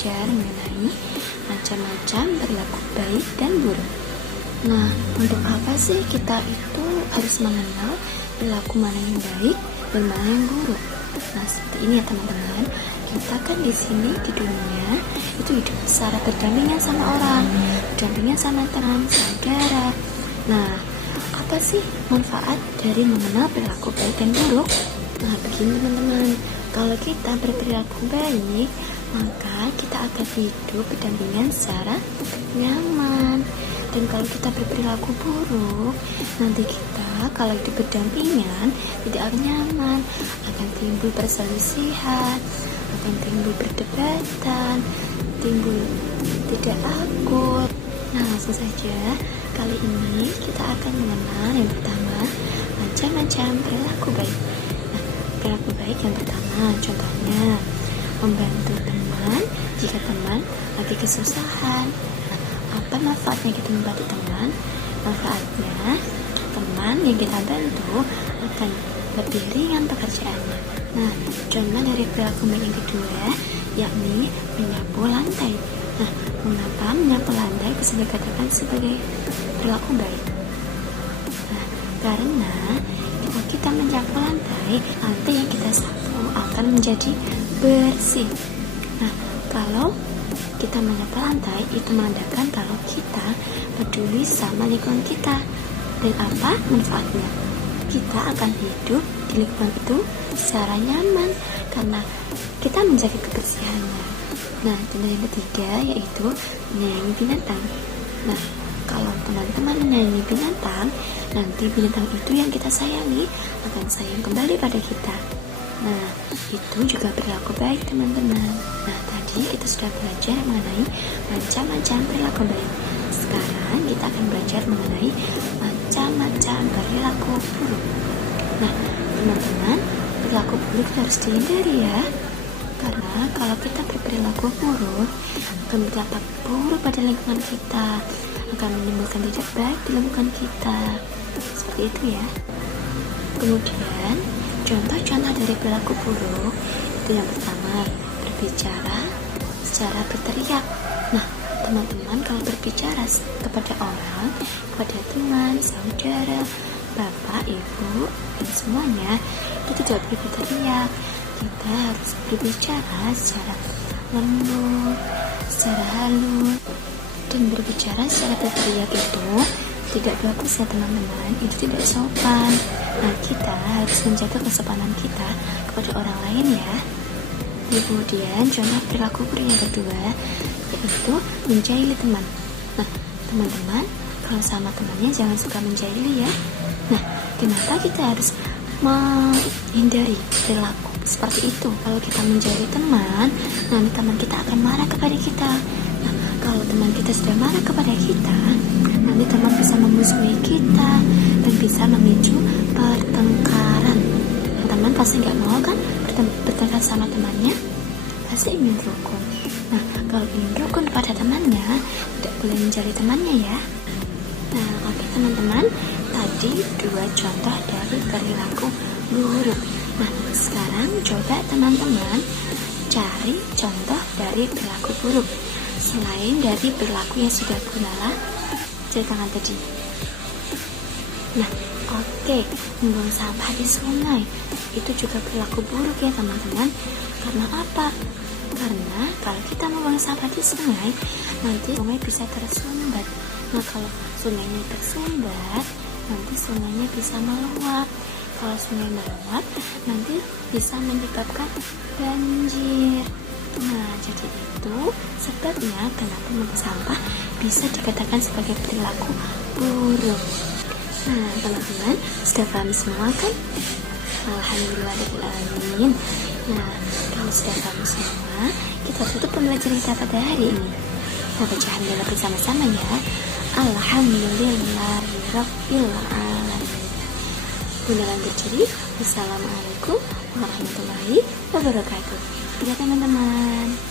belajar mengenai macam-macam perilaku baik dan buruk. Nah, untuk apa sih kita itu harus mengenal perilaku mana yang baik dan mana yang buruk? Nah, seperti ini ya teman-teman. Kita kan di sini di dunia itu hidup secara berdampingan sama orang, berdampingan sama teman, saudara. Nah, apa sih manfaat dari mengenal perilaku baik dan buruk? Nah, begini teman-teman. Kalau kita berperilaku baik, maka kita akan hidup berdampingan secara nyaman. Dan kalau kita berperilaku buruk, nanti kita kalau hidup berdampingan tidak akan nyaman, akan timbul perselisihan, akan timbul perdebatan, timbul tidak akur. Nah, langsung saja kali ini kita akan mengenal yang pertama macam-macam perilaku baik. Nah, perilaku baik yang pertama contohnya membantu teman jika teman lagi kesusahan. Apa manfaatnya kita membantu teman? Manfaatnya teman yang kita bantu akan lebih ringan pekerjaannya. Nah, contoh dari perilaku baik yang kedua yakni menyapu lantai. Nah, mengapa menyapu lantai bisa dikatakan sebagai perilaku baik? Nah, karena jika kita menyapu lantai, lantai yang kita sapu akan menjadi bersih. Nah, kalau kita menyapu lantai itu menandakan kalau kita peduli sama lingkungan kita. Dan apa manfaatnya? Kita akan hidup di lingkungan itu secara nyaman karena kita menjaga kebersihannya. Nah, contoh yang ketiga yaitu menyayangi binatang. Nah, kalau teman-teman menyayangi binatang, nanti binatang itu yang kita sayangi akan sayang kembali pada kita. Nah, itu juga perilaku baik teman-teman. Nah, tadi kita sudah belajar mengenai macam-macam perilaku baik. Sekarang kita akan belajar mengenai macam-macam perilaku buruk. Nah, teman-teman, perilaku buruk harus dihindari ya. Karena kalau kita berperilaku buruk, akan berdampak buruk pada lingkungan kita, akan menimbulkan tidak baik di lingkungan kita. Seperti itu ya. Kemudian, contoh-contoh dari perilaku buruk itu yang pertama, berbicara secara berteriak. Nah, teman-teman kalau berbicara kepada orang, kepada teman, saudara, bapak, ibu, dan semuanya, itu tidak boleh berteriak. Kita harus berbicara secara lembut, secara halus, dan berbicara secara berteriak itu tidak bagus ya teman-teman, itu tidak sopan. Nah, kita harus menjaga kesopanan kita kepada orang lain ya. Kemudian contoh perilaku buruk yang kedua yaitu menjahili teman. Nah, teman-teman kalau sama temannya jangan suka menjahili ya. Nah, kenapa kita harus menghindari perilaku seperti itu? Kalau kita menjahili teman, nanti teman kita akan marah kepada kita. Nah, kalau teman kita sudah marah kepada kita, nanti teman bisa memusuhi kita dan bisa memicu pertengkaran. Teman pasti nggak mau kan bertengkar sama temannya, pasti ingin rukun. Nah, kalau ingin rukun pada temannya, tidak boleh menjadi temannya ya. Nah, oke teman-teman, tadi dua contoh dari perilaku buruk. Nah, sekarang coba teman-teman cari contoh dari perilaku buruk selain dari perilaku yang sudah Bunala ceritakan tadi. Nah, oke, membuang sampah di sungai itu juga perilaku buruk ya teman-teman. Karena apa? Karena kalau kita membuang sampah di sungai, nanti sungai bisa tersumbat. Nah, kalau sungainya tersumbat, nanti sungainya bisa meluap. Kalau sungai meluap, nanti bisa menyebabkan banjir. Nah, jadi itu sebabnya kenapa membuang sampah bisa dikatakan sebagai perilaku buruk. Nah, teman-teman sudah paham semua kan? Alhamdulillahirrahmanirrahim. Nah, kalau sudah paham semua, kita tutup pembelajaran kita pada hari ini. Kita baca hamdalah bersama-sama ya. Alhamdulillahirrahmanirrahim. Bunda lanjut jadi. Wassalamualaikum warahmatullahi wabarakatuh. Ya teman-teman.